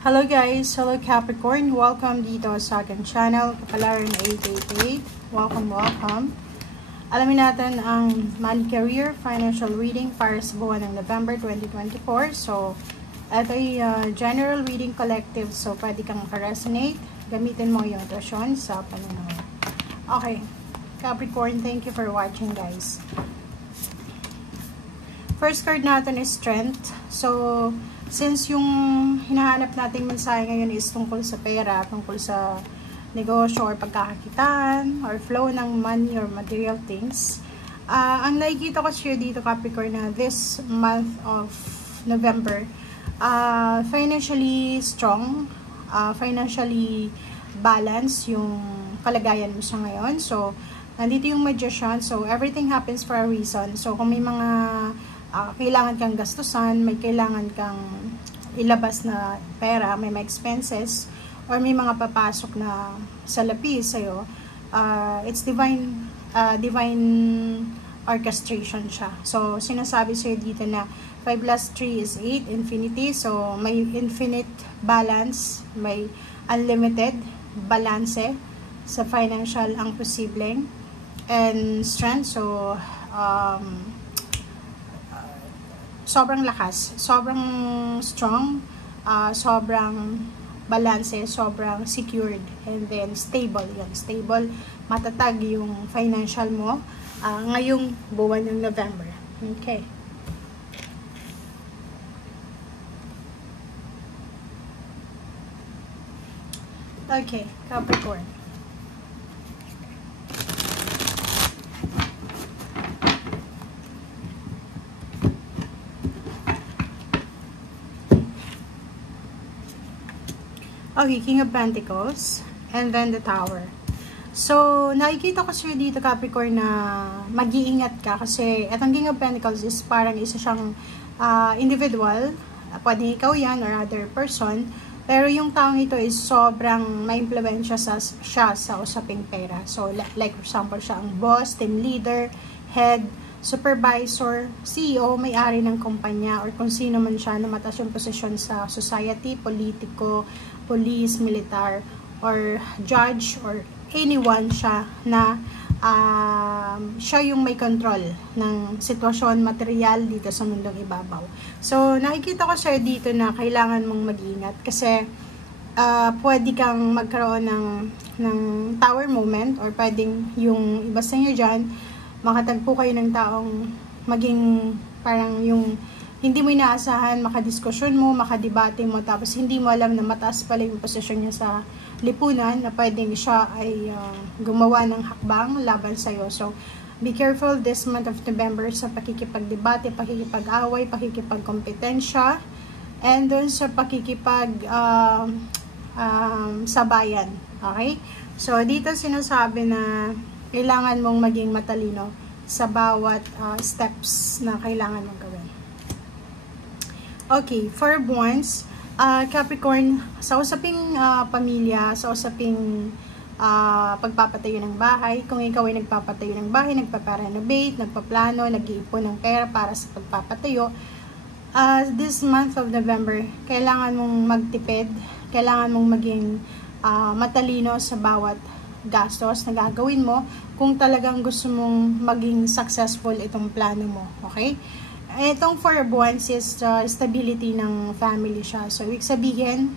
Hello guys! Hello Capricorn! Welcome dito sa aking channel, Kapalaran 888. Welcome! Alamin natin ang money, career, financial reading para sa buwan ng November 2024. So, ito ay general reading collective. So, pwede kang makaresonate. Gamitin mo yung intuition sa pananaw. Okay. Capricorn, thank you for watching guys. First card natin is Strength. So, since yung hinahanap nating mensahe ngayon is tungkol sa pera, tungkol sa negosyo or pagkakakitaan, or flow ng money or material things, ang nakikita ko siya dito, Capricorn, na this month of November, financially strong, financially balanced yung kalagayan mo sa ngayon. So, nandito yung Magician. So, everything happens for a reason. So, kung may mga kailangan kang gastusan, may kailangan kang ilabas na pera, may expenses, or may mga papasok na salapi sa'yo, it's divine orchestration siya. So, sinasabi sa'yo dito na 5 plus 3 is 8, infinity. So, may infinite balance, may unlimited balance sa financial ang posibleng, and strength. So, sobrang lakas, sobrang strong, sobrang balance, sobrang secured, and then stable. Yan, stable, matatag yung financial mo ngayong buwan ng November. Okay. Okay, Capricorn. Okay, King of Pentacles, and then the Tower. So, nakikita ko sa'yo dito, Capricorn, na mag-iingat ka kasi etong King of Pentacles is parang isa siyang individual. Pwede ikaw yan or other person. Pero yung taong ito is sobrang ma-impluwensya siya sa usaping pera. So, like for example, siya ang boss, team leader, head, supervisor, CEO, may-ari ng kumpanya, or kung sino man siya na mataas yung posisyon sa society, politiko, police, militar, or judge, or anyone siya na siya yung may control ng sitwasyon, material dito sa mundong ibabaw. So, nakikita ko siya dito na kailangan mong mag-ingat kasi pwede kang magkaroon ng tower moment, or pwedeng yung iba sa inyo dyan, makatagpo kayo ng taong maging parang yung hindi mo inaasahan, makadiskusyon mo, makadebate mo, tapos hindi mo alam na mataas pala yung posisyon niya sa lipunan, na pwedeng siya ay gumawa ng hakbang laban sa'yo. So, be careful this month of November sa pakikipagdebate, pakikipag-away, pakikipagkompetensya, and dun sa sabayan. Okay? So, dito sinasabi na kailangan mong maging matalino sa bawat steps na kailangan mong gawin. Okay, for buwans, Capricorn, sa usaping pamilya, sa usaping pagpapatayo ng bahay, kung ikaw ay nagpapatayo ng bahay, nagpaparenovate, nagpaplano, nag-iipon ng pera para sa pagpapatayo, this month of November, kailangan mong magtipid, kailangan mong maging matalino sa bawat gastos na gagawin mo kung talagang gusto mong maging successful itong plano mo. Okay? Itong 4 buwans is stability ng family siya. So, ibig sabihin,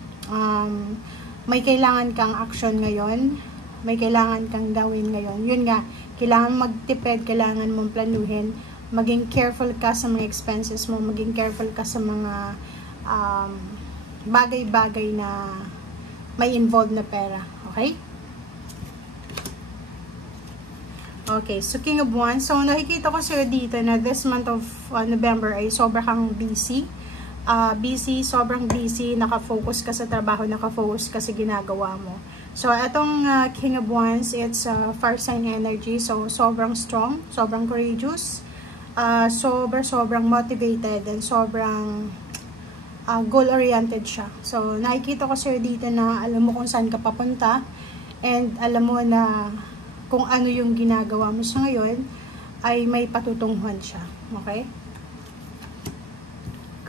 may kailangan kang action ngayon, may kailangan kang gawin ngayon. Yun nga, kailangan magtipid, kailangan mong planuhin, maging careful ka sa mga expenses mo, maging careful ka sa mga bagay-bagay na may involved na pera. Okay? Okay, so King of Wands. So, nakikita ko sa'yo dito na this month of November ay sobrang busy. Sobrang busy, nakafocus ka sa trabaho, nakafocus ka sa ginagawa mo. So, itong King of Wands, it's fire sign energy. So, sobrang strong, sobrang courageous, sobrang motivated, and sobrang goal-oriented siya. So, nakikita ko sa'yo dito na alam mo kung saan ka papunta, and alam mo na kung ano yung ginagawa mo sa ngayon ay may patutunguhan siya. Okay?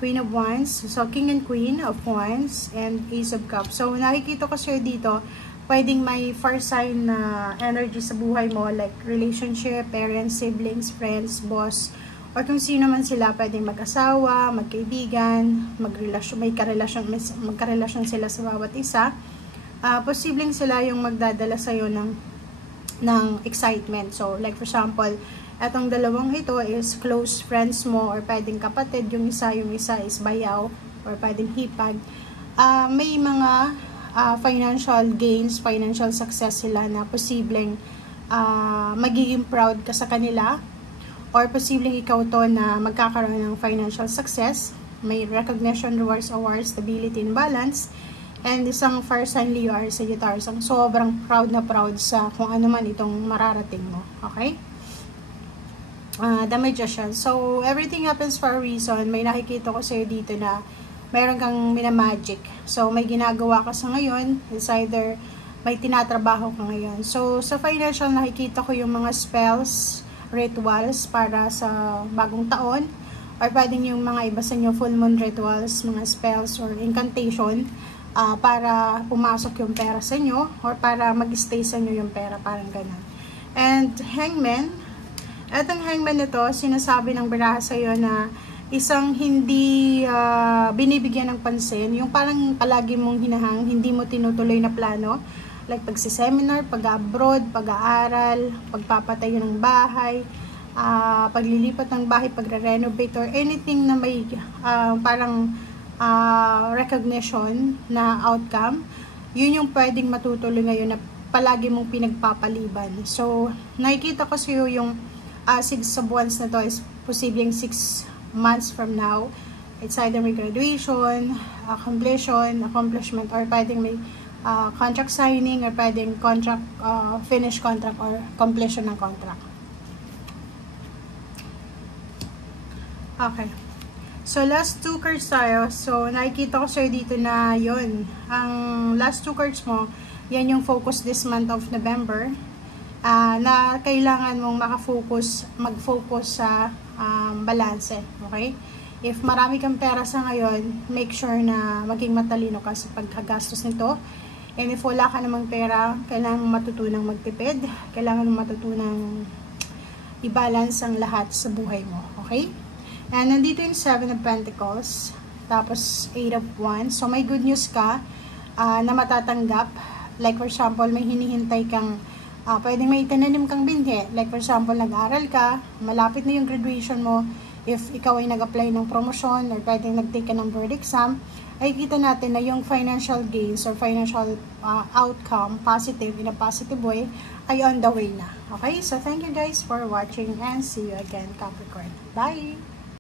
Queen of Wands. So, King and Queen of Wands and Ace of Cups. So, nakikita ko sir dito, pwedeng may far sign na energy sa buhay mo, like relationship, parents, siblings, friends, boss, or kung sino man sila, pwedeng mag-asawa, magkaibigan, magkarelasyon sila sa bawat isa. Posibleng sila yung magdadala sa'yo ng excitement. So, like for example, etong dalawang ito is close friends mo or pwedeng kapatid, yung isa is bayaw or pwedeng hipag. May mga financial gains, financial success sila na posibleng magiging proud ka sa kanila or posibleng ikaw to na magkakaroon ng financial success. May recognition, rewards, awards, stability, and balance. And isang fire sign Leo or Sagittarius, ang sobrang proud na proud sa kung ano man itong mararating mo. Okay? The Magician. So, everything happens for a reason. May nakikita ko sa'yo dito na mayroon kang minamagic. So, may ginagawa ka sa ngayon. It's either may tinatrabaho ka ngayon. So, sa financial, nakikita ko yung mga spells, rituals para sa bagong taon. Or pwedeng yung mga iba sa inyo, full moon rituals, mga spells or incantation para pumasok yung pera sa inyo or para mag-stay sa inyo yung pera, parang ganun. And Hangman. Etong Hangman nito, sinasabi ng baraha sa'yo na isang hindi binibigyan ng pansin, yung parang palagi mong hinahang, hindi mo tinutuloy na plano, like pagsi-seminar, pag-abroad, pag-aaral, pagpapatayo ng bahay, paglilipat ng bahay, pagre-renovate, or anything na may parang recognition na outcome, yun yung pwedeng matutuloy ngayon na palagi mong pinagpapaliban. So, nakikita ko sa'yo yung 6 buwans na to is posibleng 6 months from now. It's either may graduation, accomplishment, or pwedeng may contract signing, or pwedeng contract, finish contract, or completion ng contract. Okay. So, last 2 cards tayo. So, nakikita ko sa'yo dito na yun. Ang last 2 cards mo, yan yung focus this month of November. Na kailangan mong mag-focus sa balanse. Okay? If marami kang pera sa ngayon, make sure na maging matalino ka sa pagkagastos nito. And if wala ka namang pera, kailangan mong matutunang magtipid. Kailangan mong matutunang i-balance ang lahat sa buhay mo. Okay? And nandito yung 7 of Pentacles, tapos 8 of Wands. So, may good news ka na matatanggap. Like, for example, may hinihintay kang, pwedeng may tinanim kang binhi. Like, for example, nag-aaral ka, malapit na yung graduation mo. If ikaw ay nag-apply ng promotion or pwedeng nag-take ka ng board exam, ay kita natin na yung financial gains or financial outcome, positive, in a positive way, ay on the way na. Okay? So, thank you guys for watching and see you again, Capricorn. Bye!